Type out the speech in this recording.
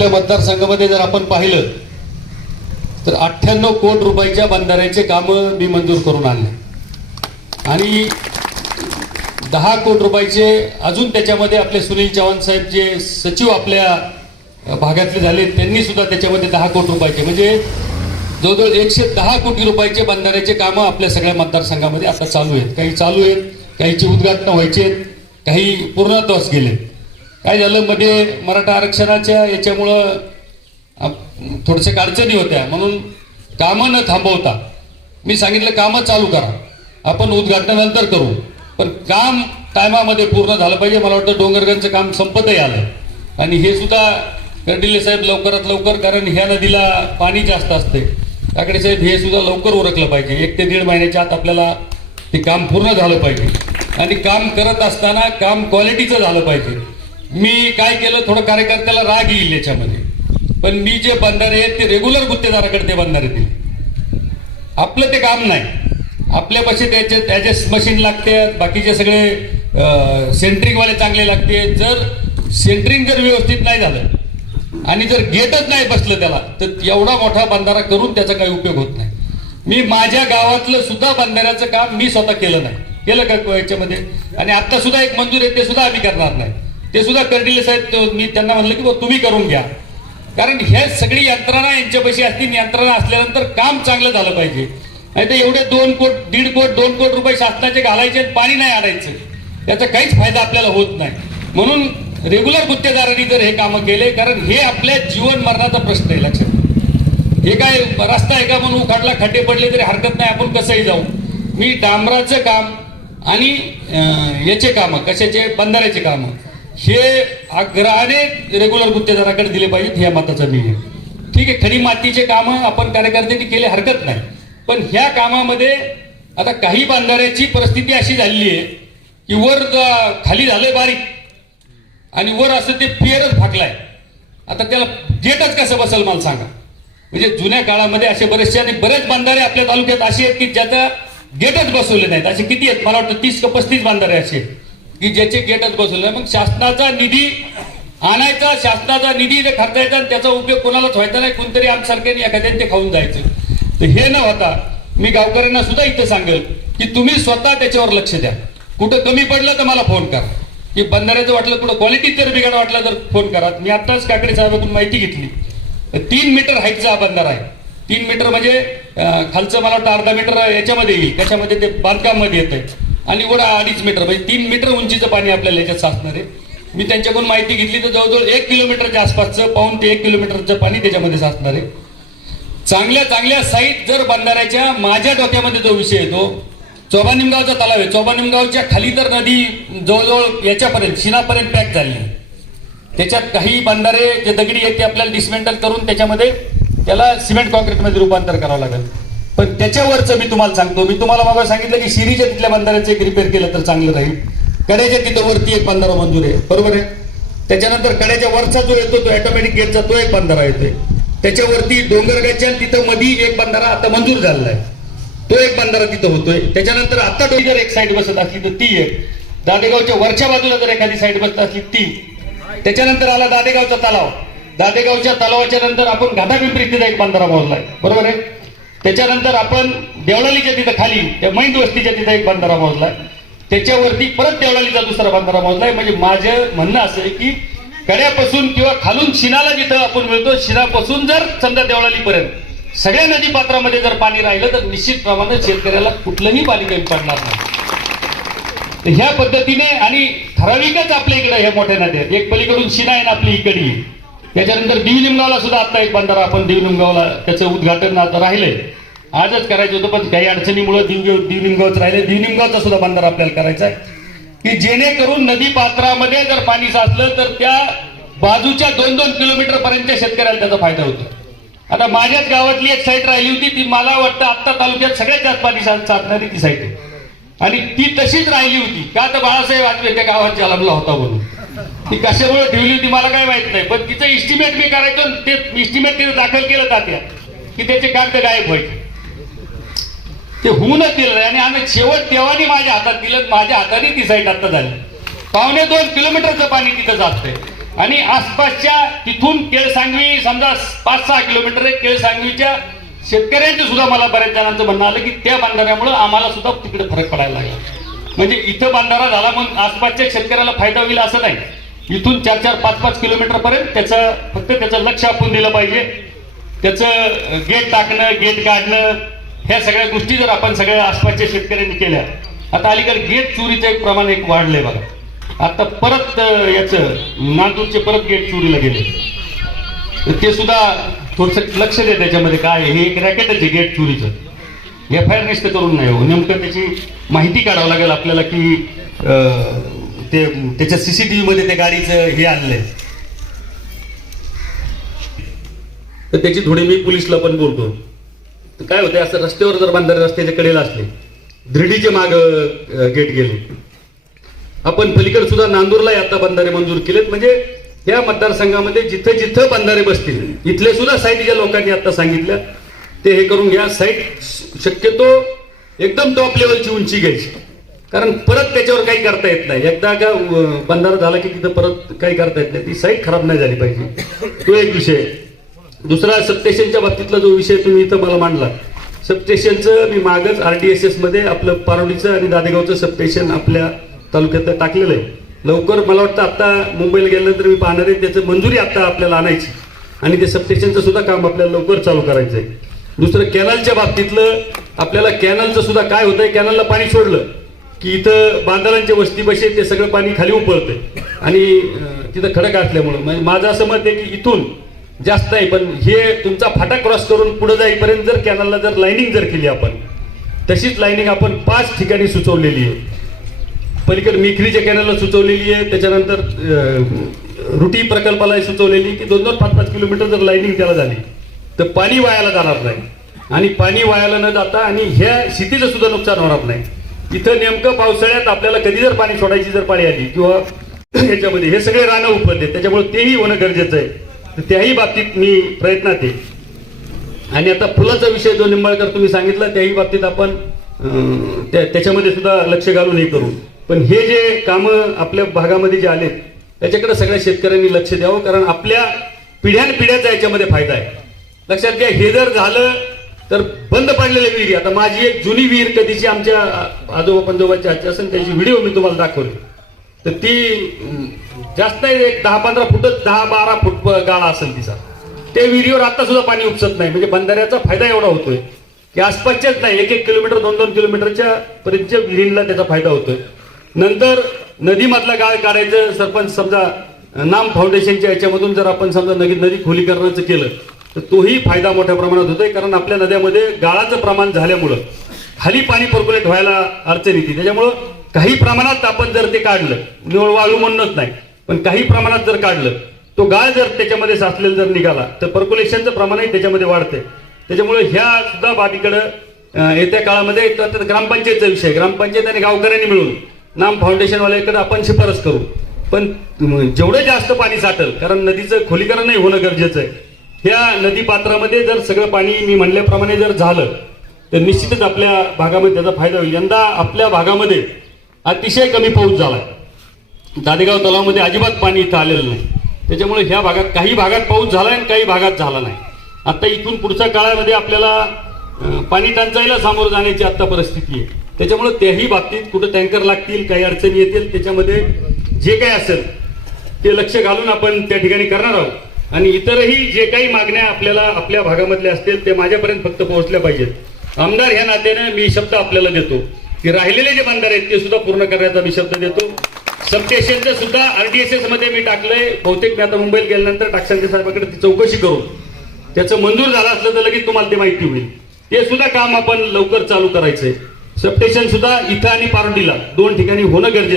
आपल्या मतदारसंघामध्ये जर आपण पाहिलं तर अठ्ठ्याण्णव कोटी रुपयाच्या बंधाऱ्याचे कामं मी मंजूर करून आणले. आणि दहा कोटी रुपयाचे अजून त्याच्यामध्ये आपले सुनील चव्हाण साहेब जे सचिव आपल्या भागातले झाले त्यांनी सुद्धा त्याच्यामध्ये दहा कोटी रुपयाचे. म्हणजे जवळजवळ एकशे दहा कोटी रुपयाचे बंधाऱ्याचे कामं आपल्या सगळ्या मतदारसंघामध्ये आता चालू आहेत. काही चालू आहेत काहीची उद्घाटनं व्हायची आहेत काही पूर्णत्वास गेले काय झालं? मध्ये मराठा आरक्षणाच्या याच्यामुळं आप- थोडशा अडचणी होत्या. म्हणून कामं न थांबवता मी सांगितलं कामं चालू करा. आपण उद्घाटनानंतर करू. पण काम टायमामध्ये पूर्ण झालं पाहिजे. मला वाटतं डोंगरगंजचं काम संपतही आलं. आणि हे सुद्धा कर्डिले साहेब लवकरात लवकर कारण ह्या नदीला पाणी जास्त असते. काकडे साहेब हे सुद्धा लवकर उरकलं पाहिजे. एक ते दीड महिन्याच्या आत आपल्याला ते काम पूर्ण झालं पाहिजे. आणि काम करत असताना काम क्वालिटीचं झालं पाहिजे. मी काय केलं थोडं कार्यकर्त्याला राग येईल याच्यामध्ये. पण मी जे बंधारे आहेत ते रेग्युलर गुत्तेदाराकडे ते बंधारे दिले आपलं ते काम नाही. आपल्यापाशी त्याचे त्याचे मशीन लागते बाकीचे सगळे सेंट्रिंगवाले चांगले लागते. जर सेंट्रिंग जर व्यवस्थित नाही झालं आणि जर गेटच नाही बसलं त्याला तर एवढा मोठा बंधारा करून त्याचा काही उपयोग होत नाही. मी माझ्या गावातलं सुद्धा बंधाऱ्याचं काम मी स्वतः केलं नाही. केलं का याच्यामध्ये? आणि आता सुद्धा एक मंजूर आहे ते सुद्धा आम्ही करणार नाही. ते सुद्धा कर्डिले साहेब मी त्यांना म्हणलं की बुवा तुम्ही करून घ्या. कारण हे सगळी यंत्रणा यांच्यापाशी असतील यंत्रणा असल्यानंतर काम चांगलं झालं पाहिजे. नाही तर एवढे दोन कोट दीड कोट दोन कोट रुपये शासनाचे घालायचे पाणी नाही आणायचं. त्याचा काहीच फायदा आपल्याला होत नाही. म्हणून रेग्युलर गुत्तेदारांनी जर हे कामं केले कारण हे आपल्या जीवन मरणाचा प्रश्न आहे लक्षात हे काय रस्ता आहे का म्हणून उखाडला खड्डे पडले तरी हरकत नाही आपण कसंही जाऊ. मी डांबराचं काम आणि याचे कामं कशाचे? बंधाऱ्याचे कामं. हे आग्रहाने रेग्युलर गुत्तेदाराकडे दिले पाहिजेत ह्या मताचा मी ठीक आहे खरी मातीचे कामं आपण कार्यकर्त्यांनी केले हरकत नाही. पण ह्या कामामध्ये आता काही बांधाऱ्याची परिस्थिती अशी झालेली आहे की वर खाली झालंय बारीक. आणि वर असं ते पियरच फाकलाय आता त्याला गेटच कसं बसेल मला सांगा. म्हणजे जुन्या काळामध्ये असे बरेचसे आणि बरेच बांधारे आपल्या तालुक्यात असे आहेत की ज्याचा गेटच बसवले नाहीत. असे किती आहेत? मला वाटतं तीस का पस्तीस बांधारे असे आहेत. की ज्याचे गेटच बसवलं. मग शासनाचा निधी आणायचा शासनाचा निधी जे खर्चायचा आणि त्याचा उपयोग कोणालाच व्हायचा नाही. कोणतरी आमसारख्याने एखाद्याने ते खाऊन जायचं. तर हे न होता मी गावकऱ्यांना सुद्धा इथं सांगेल की तुम्ही स्वतः त्याच्यावर लक्ष द्या. कुठं कमी पडलं तर मला फोन करा. की बंधाऱ्याचं वाटलं कुठं क्वालिटी जर बिघाड वाटला तर फोन करा. मी आत्ताच काकडे साहेबांकडून माहिती घेतली. तर तीन मीटर हाईटचा हा बंधारा आहे. तीन मीटर म्हणजे खालचं मला वाटतं अर्धा मीटर याच्यामध्ये येईल. त्याच्यामध्ये ते बांधकाममध्ये येत आहे आणि वर अडीच मीटर म्हणजे तीन मीटर उंचीचं पाणी आपल्याला याच्यात साचणार आहे. मी त्यांच्याकडून माहिती घेतली तर जवळजवळ एक किलोमीटरच्या आसपासचं पाऊन ते एक किलोमीटरचं पाणी त्याच्यामध्ये साचणार आहे. चांगल्या चांगल्या साईट जर बंधाऱ्याच्या माझ्या डोक्यामध्ये जो विषय येतो चोबानिमगावचा तलाव आहे. चोबानिमगावच्या खाली तर नदी जवळजवळ याच्यापर्यंत शिनापर्यंत पॅक झाली त्याच्यात काही बंधारे जे दगडी आहेत ते आपल्याला डिसमेंटल करून त्याच्यामध्ये त्याला सिमेंट कॉन्क्रीटमध्ये रूपांतर करावं लागेल. पण त्याच्यावरचं मी तुम्हाला सांगतो. मी तुम्हाला मागं सांगितलं की शिरीच्या तिथल्या बंधाऱ्याचं एक रिपेअर केलं तर चांगलं राहील. कड्याच्या तिथं वरती एक बंधारा मंजूर आहे. बरोबर आहे? त्याच्यानंतर कड्याच्या वरचा जो येतो तो ऑटोमॅटिक गेटचा तो एक बंधारा येतोय. त्याच्यावरती डोंगरगाच्या तिथं मधी एक बंधारा आता मंजूर झालेला आहे. तो एक बंधारा तिथं होतोय. त्याच्यानंतर आता तो जर एक साईड बसत असली तर ती एक. दादेगावच्या वरच्या बाजूला जर एखादी साईड बसत असली ती. त्याच्यानंतर आला दादेगावचा तलाव. दादेगावच्या तलावाच्या नंतर आपण घाटापिंपरी तिथं एक बंधारा मोजलाय बरोबर आहे? त्याच्यानंतर आपण देवळालीच्या तिथं खाली त्या मैंद वस्तीच्या तिथं एक बंधारा मोजलाय. त्याच्यावरती परत देवळालीचा दुसरा बंधारा मोजलाय. म्हणजे माझं म्हणणं असं आहे की कड्यापासून किंवा खालून शिनाला जिथं आपण मिळतो शिनापासून जर समजा देवळालीपर्यंत सगळ्या नदी पात्रामध्ये जर पाणी राहिलं तर निश्चित प्रमाणात शेतकऱ्याला कुठलंही पाणी कमी पडणार नाही. तर ह्या पद्धतीने आणि ठराविकच आपल्या इकडे ह्या मोठ्या नद्या आहेत. एक पलीकडून शिना आहे ना आपली इकडे त्याच्यानंतर दिवनिमगावला सुद्धा आता एक बंधारा आपण दिवनिमगावला त्याचं उद्घाटन आता राहिलंय. आजच करायचं होतं पण काही अडचणीमुळे दिवगे दिवनिमगावच राहिले. दिवनिमगावचा सुद्धा बंधारा आपल्याला करायचा आहे. की जेणेकरून नदी पात्रामध्ये जर पाणी साचलं तर त्या बाजूच्या दोन दोन किलोमीटर पर्यंतच्या शेतकऱ्याला त्याचा फायदा होतो. आता माझ्याच गावातली एक साईट राहिली होती ती मला वाटतं आत्ता तालुक्यात सगळ्यात जास्त पाणी सा- साचणारी ती साईट आहे. आणि ती तशीच राहिली होती. का तर बाळासाहेब आजबे त्या गावात जलमला होता म्हणून. ती कशामुळे ठेवली होती मला काय माहीत नाही पण तिचं इस्टिमेट मी करायचो ते इस्टिमेट तिथे दाखल केलं तात्या की त्याचे कागद गायब व्हायचे. ते होऊनच दिलं आणि आम्ही शेवट देवानी माझ्या हातात दिलं माझ्या हाताने ती साईट आता झाली. पावणे दोन किलोमीटरचं पाणी तिथं जातंय. आणि आसपासच्या तिथून केळसांगवी समजा पाच सहा किलोमीटर आहे केळसांगवीच्या शेतकऱ्यांचं सुद्धा मला बऱ्याच जणांचं म्हणणं आलं की त्या बांधाऱ्यामुळे आम्हाला सुद्धा तिकडे फरक पडायला लागला. म्हणजे इथं बांधारा झाला म्हणून आसपासच्या शेतकऱ्याला फायदा होईल असं नाही. इथून चार चार पाच पाच किलोमीटर पर्यंत त्याचं फक्त त्याचं लक्ष आपण दिलं पाहिजे. त्याचं गेट टाकणं गेट काढणं ह्या सगळ्या गोष्टी जर आपण सगळ्या आसपासच्या शेतकऱ्यांनी केल्या आता अलीकडे गेट चोरीचं एक प्रमाण एक वाढलंय बघा. आता परत याचं नांदूरचे परत गेट चोरीला गेले. तर ते सुद्धा थोडस लक्ष दे त्याच्यामध्ये काय हे एक रॅकेटच आहे गेट चोरीचं. एफ आय आर निष्ठ करून नाही हो. नेमकं त्याची माहिती काढावं लागेल आपल्याला की ते त्याच्या सी सी टी मध्ये त्या गाडीचं हे आणलंय. तर त्याची थोडी मी पोलिसला पण बोलतो. काय होते असं रस्त्यावर जर बांधारे रस्त्याच्या कडेला असले धिरडीचे माग गेट गेले. आपण पलीकडे सुद्धा नांदूरला आता बंधारे मंजूर केलेत. म्हणजे या मतदारसंघामध्ये जिथं जिथं बंधारे बसतील इथले सुद्धा साईट ज्या लोकांनी आता सांगितलं. ते हे करून घ्या साईट शक्यतो एकदम टॉप लेवलची उंची घ्यायची. कारण परत त्याच्यावर काही करता येत नाही. एकदा का बंधारा झाला की तिथं परत काही करता येत नाही. ती साईट खराब नाही झाली पाहिजे. तो एक विषय आहे. दुसरा सबस्टेशनच्या बाबतीतला जो विषय तुम्ही इथं मला मांडला सबस्टेशनचं मी मागच आरडीएसएसमध्ये आपलं पारोलीचं आणि दादेगावचं सबस्टेशन आपल्या तालुक्यात टाकलेलं आहे. लवकर मला वाटतं आता मुंबईला गेल्यानंतर मी पाहणार आहे त्याचं मंजुरी आत्ता आपल्याला आणायची आणि ते सबस्टेशनचं सुद्धा काम आपल्याला लवकर चालू करायचं आहे. दुसरं कॅनलच्या बाबतीतलं आपल्याला कॅनलचं सुद्धा काय होतंय कॅनलला पाणी सोडलं की इथं बांधवांच्या वस्ती बसे ते सगळं पाणी खाली उपळतंय. आणि तिथं खडक असल्यामुळं. म्हणजे माझं असं मत आहे की इथून जास्त आहे पण हे तुमचा फाटा क्रॉस करून पुढे जाईपर्यंत जर कॅनलला जर लाईनिंग जर केली आपण तशीच लाईनिंग आपण पाच ठिकाणी सुचवलेली आहे. पलीकडे मिखरीच्या कॅनलला सुचवलेली आहे त्याच्यानंतर रुटी प्रकल्पाला सुचवलेली की दोन दोन पाच पाच किलोमीटर जर लाईनिंग त्याला झाली तर पाणी वायाला जाणार नाही. आणि पाणी वायाला न जाता आणि ह्या शेतीचं सुद्धा नुकसान होणार नाही. इथं नेमकं पावसाळ्यात आपल्याला कधी जर पाणी सोडायची जर पाणी आली किंवा ह्याच्यामध्ये हे सगळे रानं उपलब्ध त्याच्यामुळे तेही होणं गरजेचं आहे. तर त्याही बाबतीत मी प्रयत्नात आहे. आणि आता फुलाचा विषय जो निंबाळकर तुम्ही सांगितला त्याही बाबतीत आपण त्या- त्याच्यामध्ये सुद्धा लक्ष घालून हे करू. पण हे जे कामं आपल्या भागामध्ये जे आलेत त्याच्याकडे सगळ्या शेतकऱ्यांनी लक्ष द्यावं कारण आपल्या पिढ्यानपिढ्याचा याच्यामध्ये फायदा आहे. लक्षात घ्या हे जर झालं तर बंद पडलेल्या विहिरी. आता माझी एक जुनी विहीर कधीची आमच्या आजोबा पंजोबाची हातची असेल त्याची व्हिडिओ मी तुम्हाला दाखवली तर ती जास्त नाही एक दहा पंधरा फुटच दहा बारा फूट गाळा असेल तिचा. त्या विहिरीवर आता सुद्धा पाणी उपसत नाही म्हणजे बंधाऱ्याचा फायदा एवढा होतोय. की आसपासच्याच नाही एक एक किलोमीटर दोन दोन किलोमीटरच्या पर्यंतच्या विहिरींना त्याचा फायदा होतोय. नंतर नदीमधला गाळ काढायचं सरपंच समजा नाम फाउंडेशनच्या याच्यामधून जर आपण समजा नदी नदी खोलीकरणाचं केलं तर तोही फायदा मोठ्या प्रमाणात होतोय कारण आपल्या नद्यामध्ये गाळाचं प्रमाण झाल्यामुळं खाली पाणी पर्क्युलेट व्हायला अडचण येते. त्याच्यामुळं काही प्रमाणात आपण जर ते काढलं निवळ वाळू म्हणणंच नाही पण काही प्रमाणात जर काढलं तो गाळ जर त्याच्यामध्ये साचलेला जर निघाला तर पर्क्युलेशनचं प्रमाणही त्याच्यामध्ये वाढते. त्याच्यामुळे ह्या सुद्धा बाबीकडं येत्या काळामध्ये तर ग्रामपंचायतचा विषय ग्रामपंचायत आणि गावकऱ्यांनी मिळून नाम फाउंडेशनवाल्याकडे आपण शिफारस करू. पण जेवढं जास्त पाणी साठल कारण नदीचं खोलीकरणही होणं गरजेचं आहे. ह्या नदी पात्रामध्ये जर सगळं पाणी मी म्हणल्याप्रमाणे जर झालं तर निश्चितच आपल्या भागामध्ये त्याचा फायदा होईल. यंदा आपल्या भागामध्ये अतिशय कमी पाऊस झालाय. दादेगाव तलावामध्ये अजिबात पाणी इथं आलेलं नाही. त्याच्यामुळे ह्या भागात काही भागात पाऊस झाला आणि काही भागात झाला नाही. आत्ता इथून पुढच्या काळामध्ये आपल्याला पाणी टंचाईला सामोरं जाण्याची आत्ता परिस्थिती आहे. त्याच्यामुळे त्याही बाबतीत कुठं टँकर लागतील काही अडचणी येतील त्याच्यामध्ये जे काही असेल ते लक्ष घालून आपण त्या ठिकाणी करणार आहोत. आणि इतरही जे काही मागण्या आपल्याला आपल्या भागामधल्या असतील ते माझ्यापर्यंत फक्त पोहोचल्या पाहिजेत. आमदार ह्या नात्याने मी शब्द आपल्याला देतो की राहिलेले जे बंधारे आहेत ते सुद्धा पूर्ण करण्याचा मी शब्द देतो. सबस्टेशनचं सुद्धा आरडीएसएसमध्ये मी टाकलंय. बहुतेक मी आता मुंबईत गेल्यानंतर टाकसांचे साहेबाकडे ती चौकशी करू त्याचं मंजूर झालं असलं तर लगेच तुम्हाला ते माहिती होईल. ते सुद्धा काम आपण लवकर चालू करायचंय. सबस्टेशन सुद्धा इथं आणि पारडीला. दोन ठिकाणी होणं गरजेचं